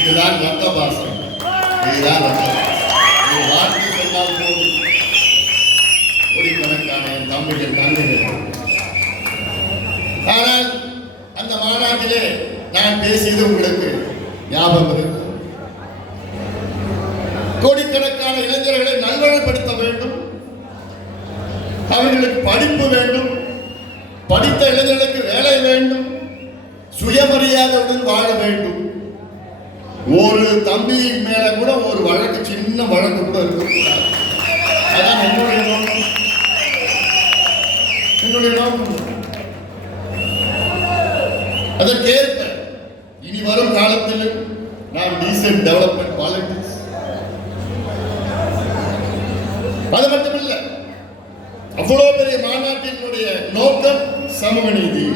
இதுதான் ரத்த பாசம். இதுதான் ரத்த பாசம். வார்த்தை சொன்னால் போதும் கோடிக்கணக்கான என் தம்பிகள் தங்கைகள். ஆனால் அந்த மாநாட்டிலே நான் பேசியது உங்களுக்கு ஞாபகம் இருக்கு. கோடிக்கணக்கான இளைஞர்களை நல்வழிப்படுத்த வேண்டும், அவர்களுக்கு படிப்பு வேண்டும், படித்த இளைஞர்களுக்கு வேலை வேண்டும், சுயமரியாதையுடன் வாழ வேண்டும். ஒரு தம்பியின் மேல கூட ஒரு வழக்கு, சின்ன வழக்கு கூட இருக்கக்கூடாது. அதான் என்னுடைய நோக்கம். அதற்கேற்ப இனி வரும் காலத்தில் நாம் டீசன்ட் டெவலப்மெண்ட் பாலிடிக்ஸ், அது மட்டுமல்ல, அவ்வளவு பெரிய மாநாட்டினுடைய நோக்கம் சமூக நீதி.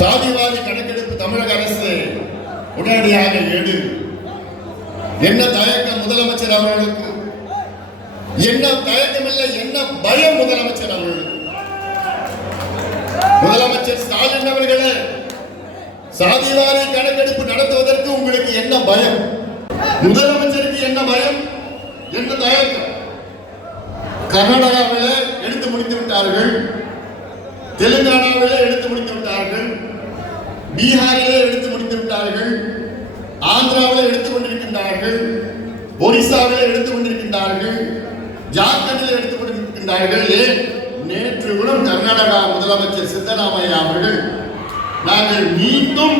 சாதிவாதி கணக்கெடுப்பு தமிழக அரசு உடனடியாக எடு. என்ன தயக்கம் முதலமைச்சர் அவர்களுக்கு? என்ன தயக்கம் இல்லை, என்ன பயம் முதலமைச்சர் அவர்களுக்கு? முதலமைச்சர் ஸ்டாலின் அவர்களே, சாதிவாரி கணக்கெடுப்பு நடத்துவதற்கு உங்களுக்கு என்ன பயம்? முதலமைச்சருக்கு என்ன பயம், என்ன தயக்கம்? கர்நாடகாவிலே எடுத்து முடித்து விட்டார்கள், தெலுங்கானாவிலே எடுத்து முடித்து விட்டார்கள், பீகாரிலே எடுத்து முடித்து விட்டார்கள், ஆந்திராவிலே எடுத்துக் கொண்டிருக்கின்றார்கள், ஒரிசாவிலே எடுத்துக் கொண்டிருக்கின்றார்கள், ஜார்க்கண்டில் எடுத்துக் கொண்டிருக்கின்றார்கள். நேற்று கூட கர்நாடகா முதலமைச்சர் சித்தராமையா அவர்கள் நாங்கள் மீண்டும்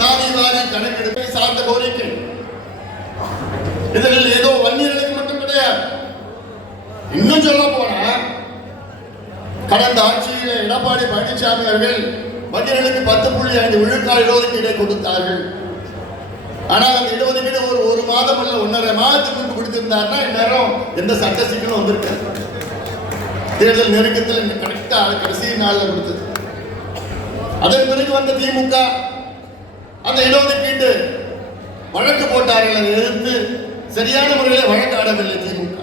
சாதிவாரி கணக்கெடுப்பை சார்ந்த கோரிக்கை. இதில் ஏதோ வன்னியர்களுக்கு மட்டும் கிடையாது. இன்னும் சொல்ல போனா, கடந்த ஆட்சியில் எடப்பாடி பழனிசாமி அவர்கள் வன்னியர்களுக்கு 10.5 விழுக்காடு இடஒதுக்கீடை கொடுத்தார்கள். ஆனால் அந்த இடஒதுக்கீடு ஒரு மாதம் அல்ல 1.5 மாதத்துக்கு முன்பு கொடுத்திருந்தாருன்னா இந்நேரம் எந்த சட்ட சிக்கலும் வந்திருக்காரு. தேர்தல் நெருக்கத்தில் கரெக்டா கடைசி நாளில் கொடுத்தது. அதன் பிறகு வந்த திமுக அந்த இடஒதுக்கீட்டு வழக்கு போட்டார்கள், அதை எதிர்த்து சரியான முறையில் வழக்காடவில்லை திமுக.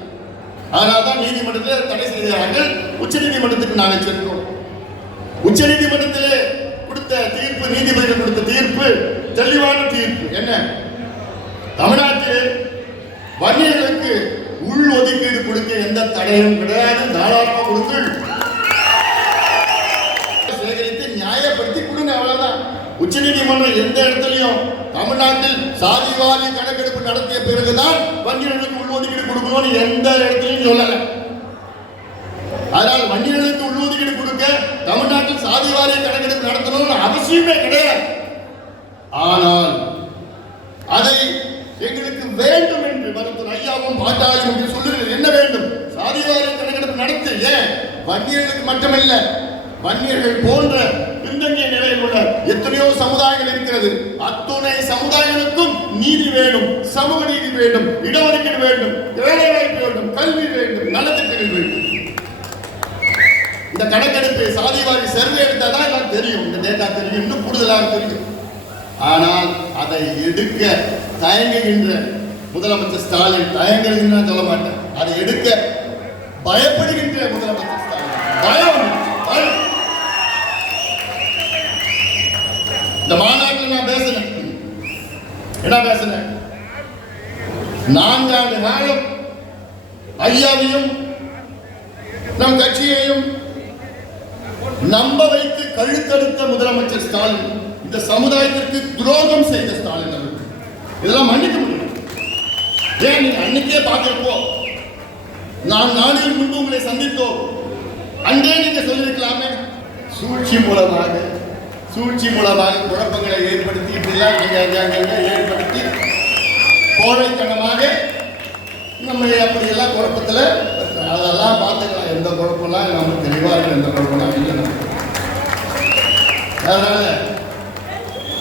அதனால்தான் நீதிமன்றத்தில் தடை செய்தார்கள். உச்ச நீதிமன்றத்துக்கு நாங்கள் சென்றோம். உச்ச நீதிமன்றத்திலே கொடுத்த தீர்ப்பு, நீதிபதிகள் கொடுத்த தீர்ப்பு தெளிவான தீர்ப்பு. என்ன? தமிழ்நாட்டில் வன்னியர்களுக்கு உள் ஒதுக்கீடு கொடுக்க எந்த தடையும் கிடையாது, தாராளமாக கொடுங்கள், சேகரித்து நியாயப்படுத்தி கொடுங்க, அவ்வளவுதான். உச்ச நீதிமன்றம் எந்த இடத்துலையும் தமிழ்நாட்டில் சாதிவாரி கணக்கெடுப்பு நடத்திய பிறகுதான் வன்னியர்களுக்கு உள் ஒதுக்கீடு கொடுக்கணும்னு எந்த இடத்துலையும் சொல்லல. அதனால் வன்னியர்களுக்கு உள் ஒதுக்கீடு கொடுக்க தமிழ்நாட்டில் சாதிவாரி கணக்கெடுப்பு நடத்தணும்னு அவசியமே கிடையாது. ஆனால் அதை எங்களுக்கு வேண்டும் என்று மருத்துவர் ஐயாவும் பாட்டாளியும் என்று சொல்லுகிறது. என்ன வேண்டும்? சாதிவாரி கணக்கெடுப்பு நடத்து. ஏன் வன்னியர்களுக்கு மட்டுமல்ல, வன்னியர்கள் போன்ற பின்தங்கிய நிலையில் உள்ள எத்தனையோ சமுதாயங்கள் இருக்கிறது. அத்துணை சமுதாயங்களுக்கும் நீதி வேண்டும், சமூக நீதி வேண்டும், இடஒதுக்கீடு வேண்டும், வேலை வாய்ப்பு வேண்டும், கல்வி வேண்டும், நலத்திட்டங்கள் வேண்டும். இந்த கணக்கெடுப்பு சாதிவாரி சர்வே எடுத்தாதான் எல்லாம் தெரியும், இந்த டேட்டா தெரியும், இன்னும் கூடுதலாக தெரியும். ஆனால் அதை எடுக்க தயங்குகின்ற முதலமைச்சர் ஸ்டாலின், தயங்குகின்ற சொல்ல மாட்டேன், அதை எடுக்க பயப்படுகின்ற முதலமைச்சர் ஸ்டாலின், பயம். இந்த மாநாட்டில் நான் பேசினேன். என்ன பேசினேன்? 4 ஆண்டு காலம் ஐயாவையும் நம் கட்சியையும் நம்ப வைத்து கழுத்தெடுத்த முதலமைச்சர் ஸ்டாலின், இந்த சமுதாயத்திற்கு துரோகம் செய்த ஸ்டாலின் அவர்கள், இதெல்லாம் மன்னிக்க முடியும். ஏன் நீங்க அன்னைக்கே பார்த்திருப்போம், நான் நாடுகள் முன்பு உங்களை சந்தித்தோம், அன்றே நீங்க சொல்லியிருக்கலாமே. சூழ்ச்சி மூலமாக குழப்பங்களை ஏற்படுத்தி இப்படிலாம் ஏற்படுத்தி கோழைத்தனமாக நம்ம அப்படியெல்லாம் குழப்பத்தில் அதெல்லாம் பார்த்துக்கலாம். எந்த குழப்பம்லாம் நம்ம தெளிவாக இருக்கு, எந்த குழப்பம்லாம் இல்லை. அதனால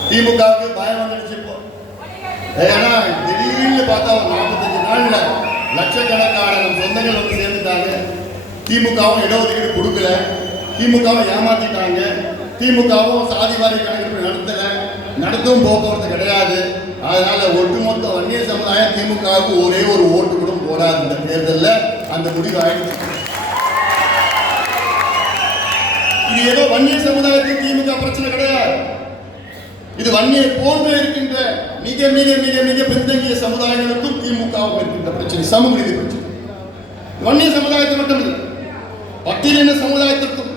திமுகவுக்கு பயம் வந்துடுச்சு இப்போ. ஏன்னா திடீர்னு பார்த்தா 45 நாள்ல லட்சக்கணக்கான நம்ம சொந்தங்கள் வந்து சேர்ந்துட்டாங்க. திமுகவும் இடஒதுக்கீடு கொடுக்கல, திமுகவும் ஏமாத்திட்டாங்க, திமுகவும் சாதிவாரி கணக்கெடுப்பு நடத்தவும் போக்குவரத்து கிடையாது. அதனால ஒட்டுமொத்த வன்னியர் சமுதாயம் திமுகவுக்கு ஒரே ஒரு ஓட்டு கூட போடாது. இந்த தேர்தலில் அந்த முடிவு ஆயிடுச்சு. இது ஏதோ வன்னியர் சமுதாயத்துக்கு திமுக பிரச்சனை கிடையாது. இது வன்னியர் போன்று இருக்கின்ற நீ மிக மிக மிக மிக பின்தங்கிய சமுதாயங்களுக்கும் திமுகவும் இருக்கின்ற பிரச்சனை சமூக நீதி பிரச்சனை. வன்னிய சமுதாயத்தை மட்டும் இல்லை, பட்டியலின சமுதாயத்திற்கும்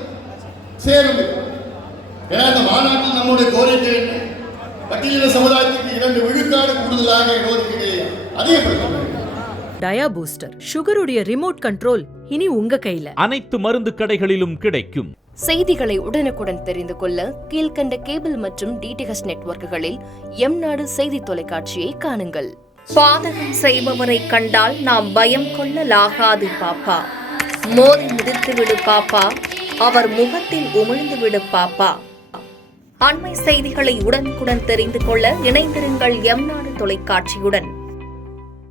சேரும். ஏன்னா இந்த மாநாட்டில் நம்முடைய கோரிக்கை என்ன? பட்டியலின சமுதாயத்துக்கு 2 விழுக்காடு கூடுதலாக இடஒதுக்கீடு அதிகப்படுத்த. டயா பூஸ்டர் சுகருடைய ரிமோட் கண்ட்ரோல் இனி உங்க கையில. அனைத்து மருந்து கடைகளிலும் கிடைக்கும். செய்திகளை உடனுக்குடன் தெரிந்து கொள்ள கீழ்கண்ட கேபிள் மற்றும் டிடிஎச் நெட்வொர்க்குகளில் எம்நாடு செய்தி தொலைக்காட்சியை காணுங்கள். பாதகம் செய்பவரை கண்டால் நாம் பயம் கொள்ளலாகாது பாப்பா. மோதி மிதித்துவிடு பாப்பா, அவர் முகத்தில் உமிழ்ந்துவிடு பாப்பா. அண்மை செய்திகளை உடனுக்குடன் தெரிந்து கொள்ள இணைந்திருங்கள் எம்நாடு தொலைக்காட்சியுடன்.